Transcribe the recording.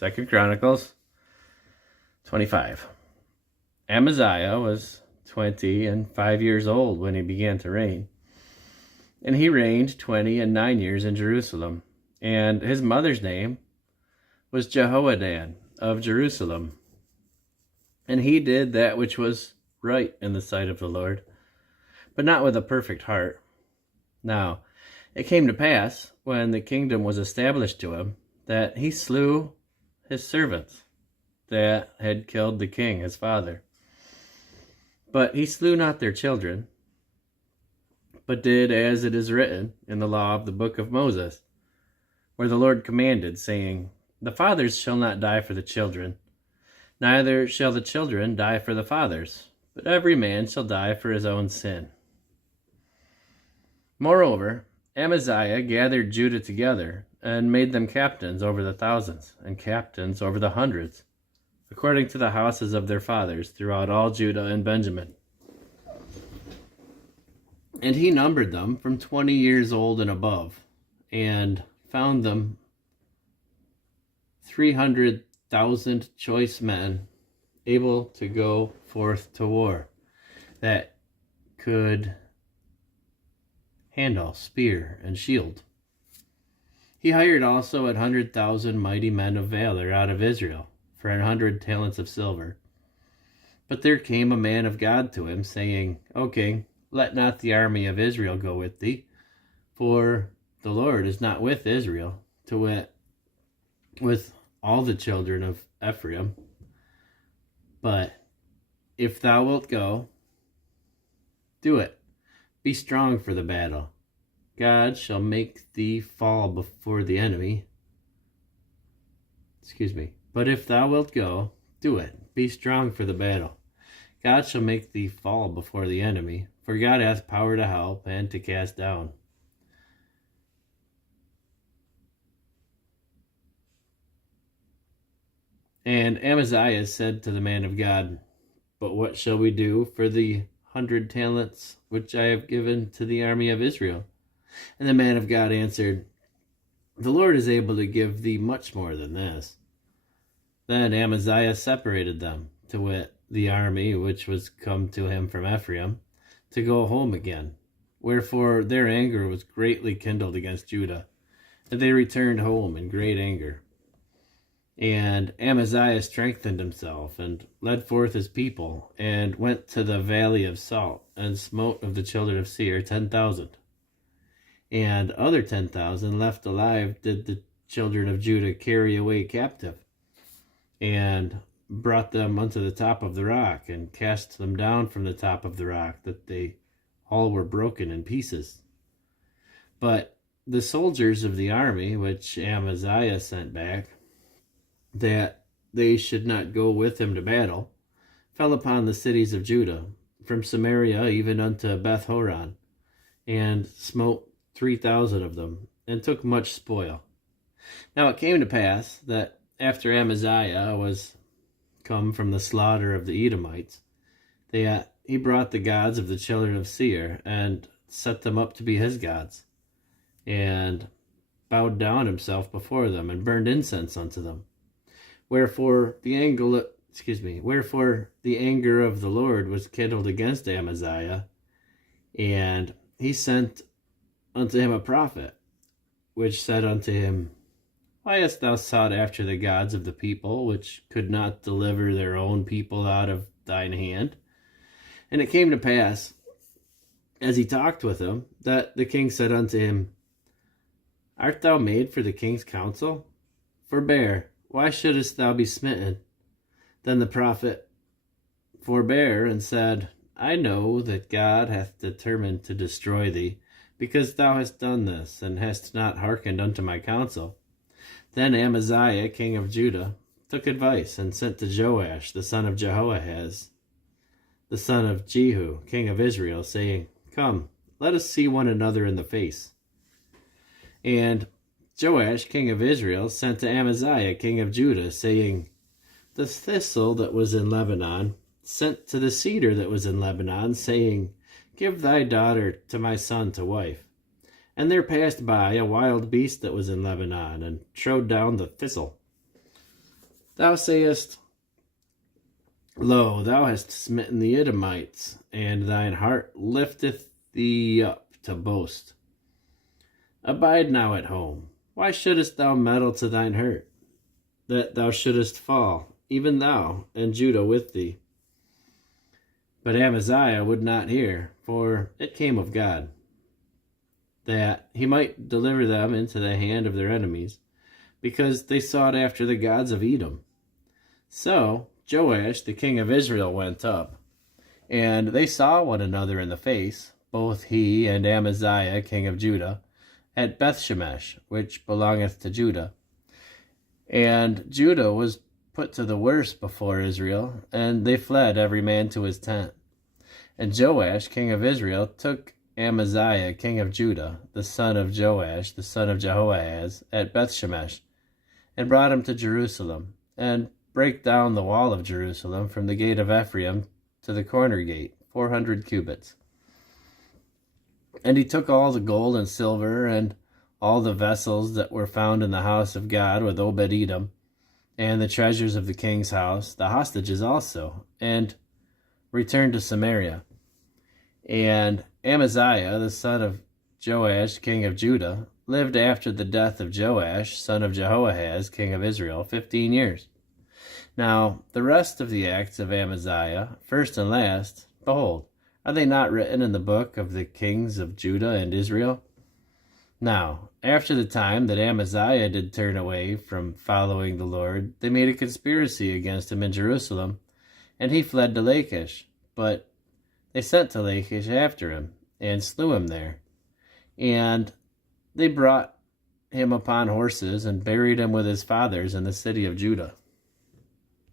2 Chronicles 25. Amaziah was 25 years old when he began to reign. And he reigned 29 years in Jerusalem. And his mother's name was Jehoadan of Jerusalem. And he did that which was right in the sight of the Lord, but not with a perfect heart. Now, it came to pass, when the kingdom was established to him, that he slew his servants that had killed the king, his father. But he slew not their children, but did as it is written in the law of the book of Moses, where the Lord commanded, saying, The fathers shall not die for the children, neither shall the children die for the fathers, but every man shall die for his own sin. Moreover, Amaziah gathered Judah together, and made them captains over the thousands, and captains over the hundreds, according to the houses of their fathers, throughout all Judah and Benjamin. And he numbered them from 20 years old and above, and found them 300,000 choice men able to go forth to war, that could handle spear and shield. He hired also 100,000 mighty men of valor out of Israel for 100 talents of silver. But there came a man of God to him, saying, O king, let not the army of Israel go with thee, for the Lord is not with Israel, to wit, with all the children of Ephraim. But if thou wilt go, do it. Be strong for the battle. God shall make thee fall before the enemy. But if thou wilt go, do it. Be strong for the battle. God shall make thee fall before the enemy, for God hath power to help and to cast down. And Amaziah said to the man of God, But what shall we do for the 100 talents which I have given to the army of Israel? And the man of God answered, The Lord is able to give thee much more than this. Then Amaziah separated them, to wit, the army which was come to him from Ephraim, to go home again. Wherefore their anger was greatly kindled against Judah, and they returned home in great anger. And Amaziah strengthened himself, and led forth his people, and went to the valley of Salt, and smote of the children of Seir 10,000. And other 10,000 left alive did the children of Judah carry away captive, and brought them unto the top of the rock, and cast them down from the top of the rock, that they all were broken in pieces. But the soldiers of the army which Amaziah sent back, that they should not go with him to battle, fell upon the cities of Judah, from Samaria even unto Beth-horon, and smote 3,000 of them, and took much spoil. Now it came to pass that after Amaziah was come from the slaughter of the Edomites, he brought the gods of the children of Seir, and set them up to be his gods, and bowed down himself before them, and burned incense unto them. Wherefore the anger of the Lord was kindled against Amaziah, and he sent unto him a prophet, which said unto him, Why hast thou sought after the gods of the people, which could not deliver their own people out of thine hand? And it came to pass, as he talked with him, that the king said unto him, Art thou made for the king's counsel? Forbear. Why shouldest thou be smitten? Then the prophet forbare, and said, I know that God hath determined to destroy thee, because thou hast done this, and hast not hearkened unto my counsel. Then Amaziah, king of Judah, took advice, and sent to Joash, the son of Jehoahaz, the son of Jehu, king of Israel, saying, Come, let us see one another in the face. And Joash, king of Israel, sent to Amaziah, king of Judah, saying, The thistle that was in Lebanon sent to the cedar that was in Lebanon, saying, Give thy daughter to my son to wife. And there passed by a wild beast that was in Lebanon, and trode down the thistle. Thou sayest, Lo, thou hast smitten the Edomites, and thine heart lifteth thee up to boast. Abide now at home. Why shouldest thou meddle to thine hurt, that thou shouldest fall, even thou, and Judah with thee? But Amaziah would not hear, for it came of God, that he might deliver them into the hand of their enemies, because they sought after the gods of Edom. So Joash the king of Israel went up, and they saw one another in the face, both he and Amaziah king of Judah, at Bethshemesh, which belongeth to Judah. And Judah was put to the worse before Israel, and they fled every man to his tent. And Joash king of Israel took Amaziah king of Judah, the son of Joash, the son of Jehoahaz, at Bethshemesh, and brought him to Jerusalem, and brake down the wall of Jerusalem from the gate of Ephraim to the corner gate, 400 cubits. And he took all the gold and silver, and all the vessels that were found in the house of God with Obed-Edom, and the treasures of the king's house, the hostages also, and returned to Samaria. And Amaziah, the son of Joash, king of Judah, lived after the death of Joash, son of Jehoahaz, king of Israel, 15 years. Now, the rest of the acts of Amaziah, first and last, behold, are they not written in the book of the kings of Judah and Israel? Now, after the time that Amaziah did turn away from following the Lord, they made a conspiracy against him in Jerusalem, and he fled to Lachish. But they sent to Lachish after him, and slew him there. And they brought him upon horses, and buried him with his fathers in the city of Judah.